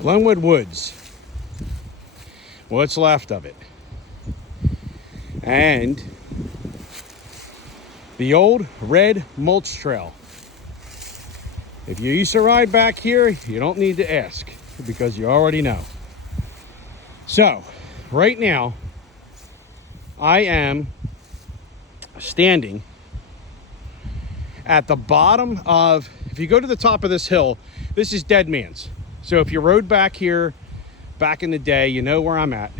Glenwood Woods. What's left of it. And the old red mulch trail. If you used to ride back here, you don't need to ask because you already know. So, right now, I am standing at the bottom of, if you go to the top of this hill, this is Deadman's. So if you rode back here back in the day, you know where I'm at.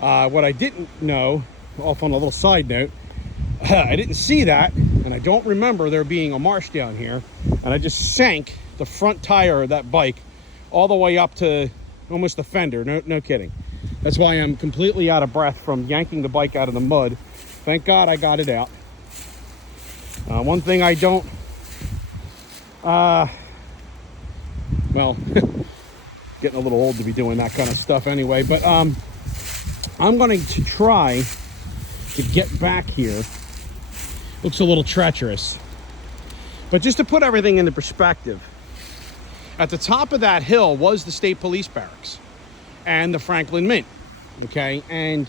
What I didn't know, off on a little side note, I didn't see that, and I don't remember there being a marsh down here, and I just sank the front tire of that bike all the way up to almost the fender. No kidding. That's why I'm completely out of breath from yanking the bike out of the mud. Thank God I got it out. One thing I don't, well, getting a little old to be doing that kind of stuff anyway, but I'm going to try to get back here. Looks a little treacherous, but just to put everything into perspective, at the top of that hill was the state police barracks and the Franklin Mint. Okay, and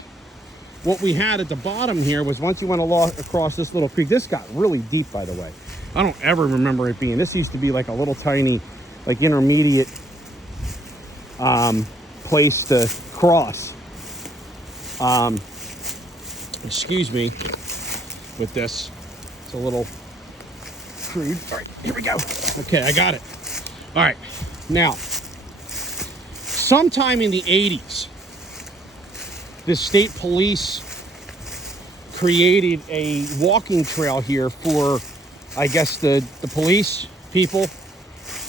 what we had at the bottom here was, once you went across this little creek, this got really deep, by the way. I don't ever remember it being, this used to be like a little tiny, like intermediate place to cross. Excuse me with this. It's a little crude. All right, here we go. Okay, I got it. All right, now, sometime in the 80s, the state police created a walking trail here for, I guess, the police people.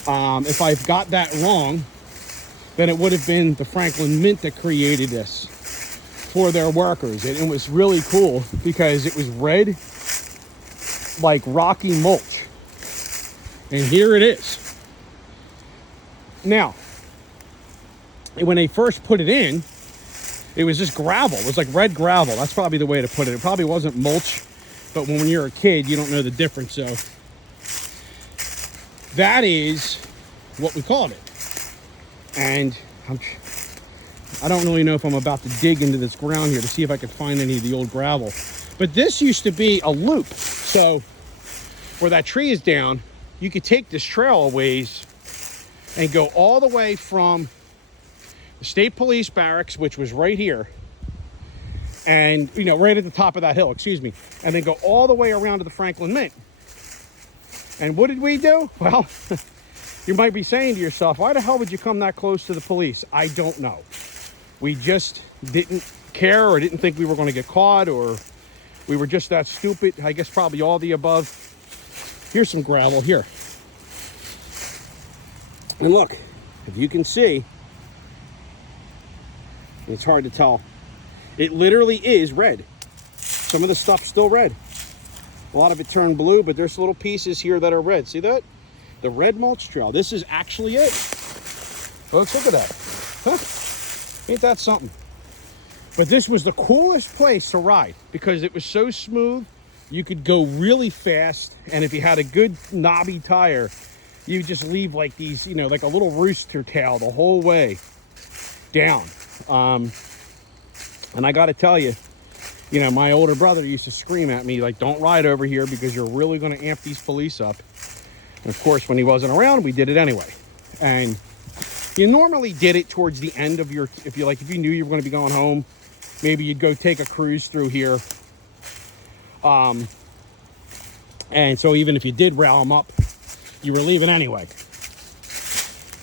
If I've got that wrong, then it would have been the Franklin Mint that created this for their workers. And it was really cool because it was red, like rocky mulch. And here it is. Now, when they first put it in, it was just gravel. It was like red gravel. That's probably the way to put it. It probably wasn't mulch, but when you're a kid, you don't know the difference. So that is what we called it. And I don't really know if I'm about to dig into this ground here to see if I can find any of the old gravel. But this used to be a loop. So where that tree is down, you could take this trail a ways and go all the way from the state police barracks, which was right here, and, you know, right at the top of that hill, excuse me, and then go all the way around to the Franklin Mint. And what did we do? Well, you might be saying to yourself, why the hell would you come that close to the police? I don't know. We just didn't care, or didn't think we were going to get caught, or we were just that stupid. I guess probably all the above. Here's some gravel here. And look, if you can see, it's hard to tell. It literally is red. Some of the stuff's still red. A lot of it turned blue, but there's little pieces here that are red. See that? The red mulch trail. This is actually it. Folks, look at that. Huh? Ain't that something? But this was the coolest place to ride because it was so smooth. You could go really fast. And if you had a good knobby tire, you just leave like these, you know, like a little rooster tail the whole way down. And I got to tell you, you know, my older brother used to scream at me, like, don't ride over here because you're really going to amp these police up. And of course, when he wasn't around, we did it anyway. And you normally did it towards the end of your, if you knew you were going to be going home, maybe you'd go take a cruise through here. And so even if you did rile them up, you were leaving anyway.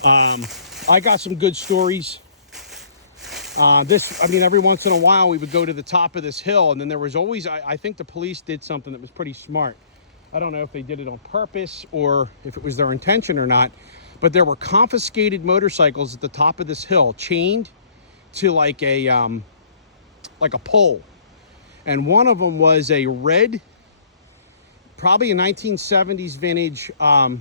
I got some good stories. Every once in a while we would go to the top of this hill, and then there was always, I think the police did something that was pretty smart. I don't know if they did it on purpose or if it was their intention or not, but there were confiscated motorcycles at the top of this hill chained to like a pole. And one of them was a red, probably a 1970s vintage Honda.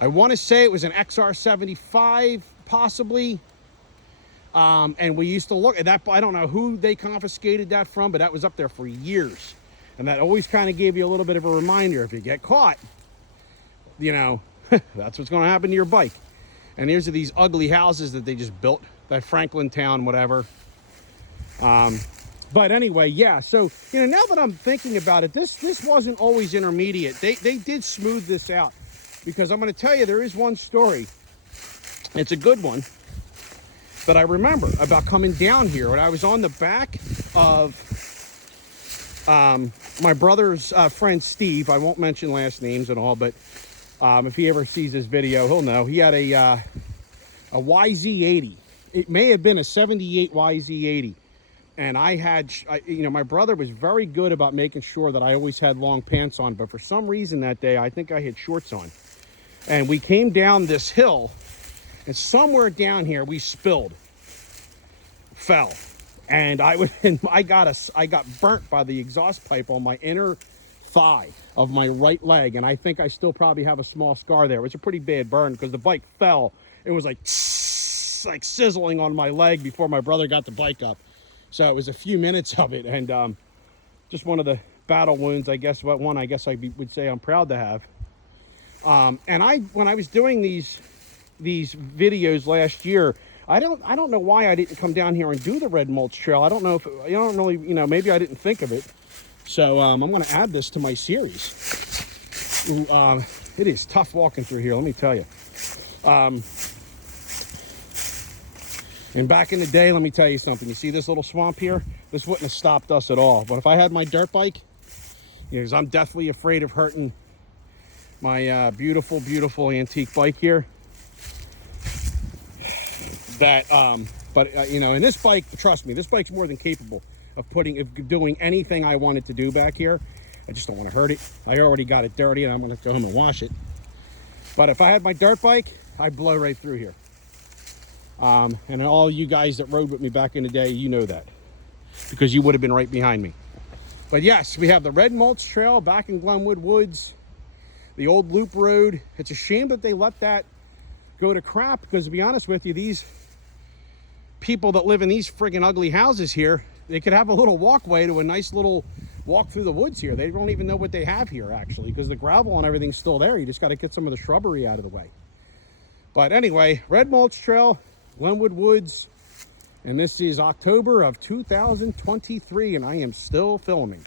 I want to say it was an XR75, possibly. And we used to look at that. I don't know who they confiscated that from, but that was up there for years. And that always kind of gave you a little bit of a reminder. If you get caught, you know, That's what's going to happen to your bike. And here's these ugly houses that they just built, that Franklin town, whatever. But anyway, yeah, so, you know, now that I'm thinking about it, this wasn't always intermediate. They did smooth this out, because I'm going to tell you, there is one story. It's a good one that I remember about coming down here when I was on the back of my brother's friend Steve. I won't mention last names and all, but if he ever sees this video, he'll know. He had a YZ80. It may have been a 78 YZ80. And you know, my brother was very good about making sure that I always had long pants on. But for some reason that day, I think I had shorts on. And we came down this hill, and somewhere down here we fell. And I got burnt by the exhaust pipe on my inner thigh of my right leg, and I think I still probably have a small scar there. It was a pretty bad burn because the bike fell. It was like sizzling on my leg before my brother got the bike up. So it was a few minutes of it, and just one of the battle wounds, I guess. But one, I guess I would say I'm proud to have. And when I was doing these videos last year, I don't know why I didn't come down here and do the red mulch trail. I don't know if I don't really, you know, maybe I didn't think of it. So I'm going to add this to my series. It is tough walking through here, let me tell you. And back in the day, let me tell you something. You see this little swamp here? This wouldn't have stopped us at all. But if I had my dirt bike, you know, because I'm definitely afraid of hurting my beautiful, beautiful antique bike here. But you know, and this bike, trust me, this bike's more than capable of doing anything I want it to do back here. I just don't want to hurt it. I already got it dirty, and I'm going to go home and wash it. But if I had my dirt bike, I'd blow right through here. And all you guys that rode with me back in the day, you know that, because you would have been right behind me. But yes, we have the red mulch trail back in Glenwood Woods, the old loop road. It's a shame that they let that go to crap, because to be honest with you, these people that live in these friggin' ugly houses here, they could have a little walkway to a nice little walk through the woods here. They don't even know what they have here, actually, because the gravel and everything's still there. You just got to get some of the shrubbery out of the way. But anyway, red mulch trail, Glenwood Woods, and this is October of 2023, and I am still filming.